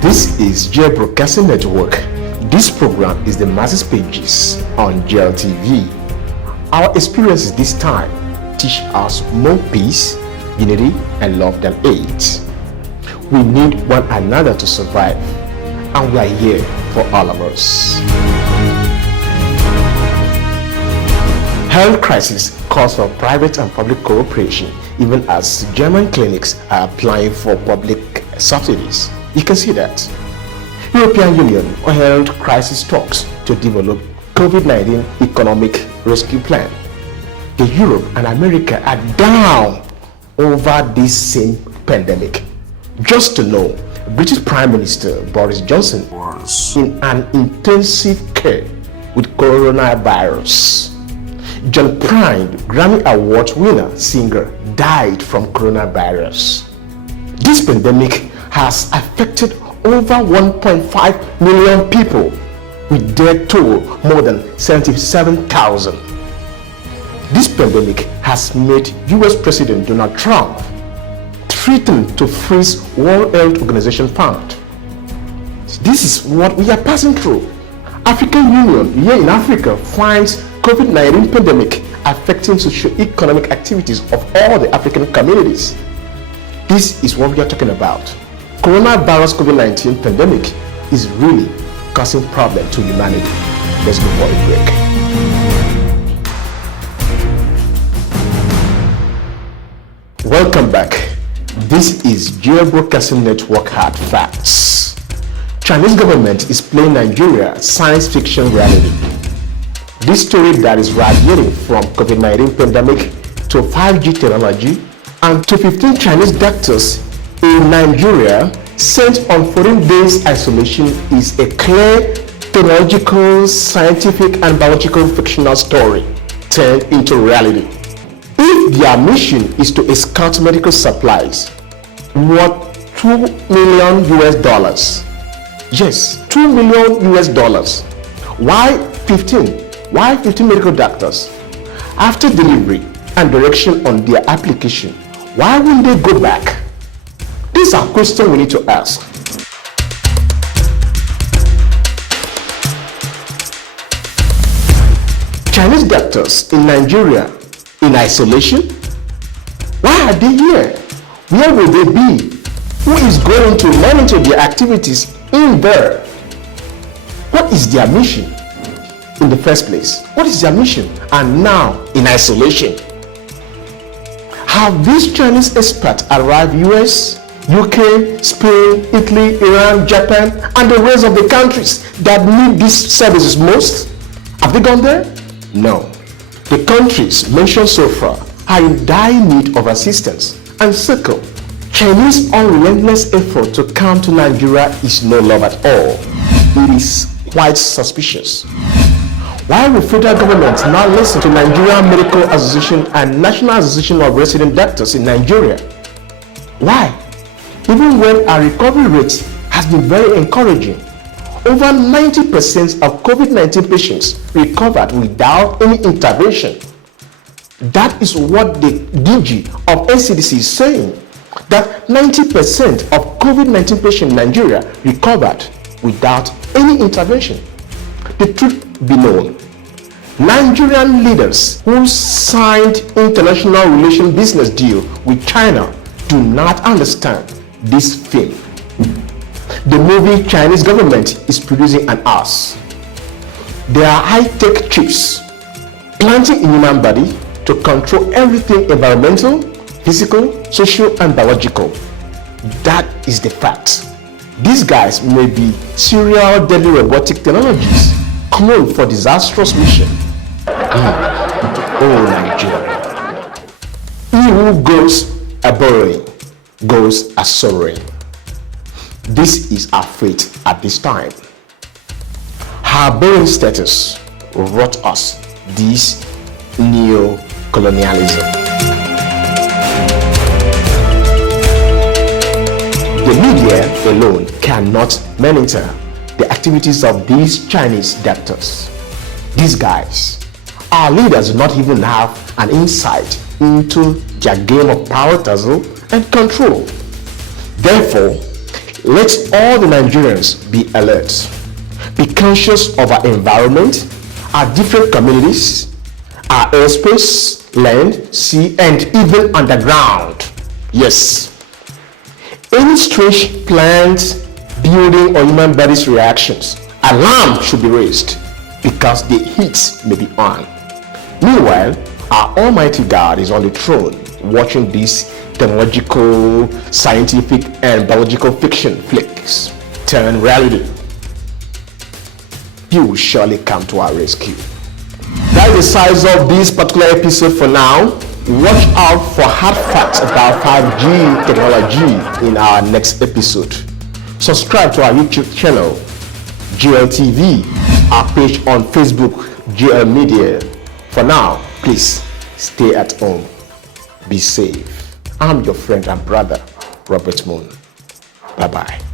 This is GL Broadcasting Network. This program is the Masses Pages on GLTV. Our experiences this time teach us more peace, unity, and love than hate. We need one another to survive, and we are here for all of us. Health crisis calls for private and public cooperation, even as German clinics are applying for public subsidies. You can see that. European Union held crisis talks to develop COVID-19 economic rescue plan. The Europe and America are down over this same pandemic. Just to know, British Prime Minister Boris Johnson was in an intensive care with coronavirus. John Prine, Grammy Award winner singer, died from coronavirus. This pandemic has affected over 1.5 million people, with death toll more than 77,000. This pandemic has made US President Donald Trump threaten to freeze World Health Organization fund. This is what we are passing through. African Union here in Africa finds COVID-19 pandemic affecting socio-economic activities of all the African communities. This is what we are talking about. Coronavirus COVID-19 pandemic is really causing problems to humanity. Let's go for a break. Welcome back. This is GL Broadcasting Network Hard Facts. Chinese government is playing Nigeria science fiction reality. This story that is radiating from COVID-19 pandemic to 5G technology and to 15 Chinese doctors in Nigeria sent on 14 days isolation is a clear technological, scientific, and biological fictional story turned into reality. If their mission is to escort medical supplies worth $2 million, yes, $2 million, why 15? Why 15 medical doctors? After delivery and direction on their application, why wouldn't they go back? These are questions we need to ask. Chinese doctors in Nigeria in isolation? Why are they here? Where will they be? Who is going to monitor their activities in there? What is their mission in the first place? What is their mission? And now in isolation. Have these Chinese experts arrived US, UK, Spain, Italy, Iran, Japan, and the rest of the countries that need these services most? Have they gone there? No. The countries mentioned so far are in dire need of assistance, and second, Chinese unrelentless effort to come to Nigeria is no love at all. It is quite suspicious. Why will federal government now listen to Nigerian Medical Association and National Association of Resident Doctors in Nigeria? Why? Even when our recovery rate has been very encouraging. Over 90% of COVID-19 patients recovered without any intervention. That is what the DG of NCDC is saying, that 90% of COVID-19 patients in Nigeria recovered without any intervention. The truth be known, Nigerian leaders who signed international relation business deal with China do not understand this film. The movie Chinese government is producing an us. They are high-tech chips planting in human body to control everything environmental, physical, social, and biological. That is the fact. These guys may be serial deadly robotic technologies cloned for disastrous mission. Oh Nigeria. He who goes a borrowing goes a sorrowing. This is our fate at this time. Her borrowing status wrought us this neo-colonialism. The media alone cannot monitor the activities of these Chinese doctors. These guys, our leaders do not even have an insight into their game of power tussle and control. Therefore, Let all the Nigerians be alert. Be conscious of our environment, our different communities, our airspace, land, sea, and even underground. Yes. Any strange plant, building, or human body's reactions, alarm should be raised because the heat may be on. Meanwhile, our Almighty God is on the throne watching these technological, scientific, and biological fiction flicks turn reality. He will surely come to our rescue. That's the size of this particular episode for now. Watch out for hard facts about 5G technology in our next episode. Subscribe to our YouTube channel, GLTV, our page on Facebook, GL Media. For now, please stay at home. Be safe. I'm your friend and brother, Robert Moon. Bye-bye.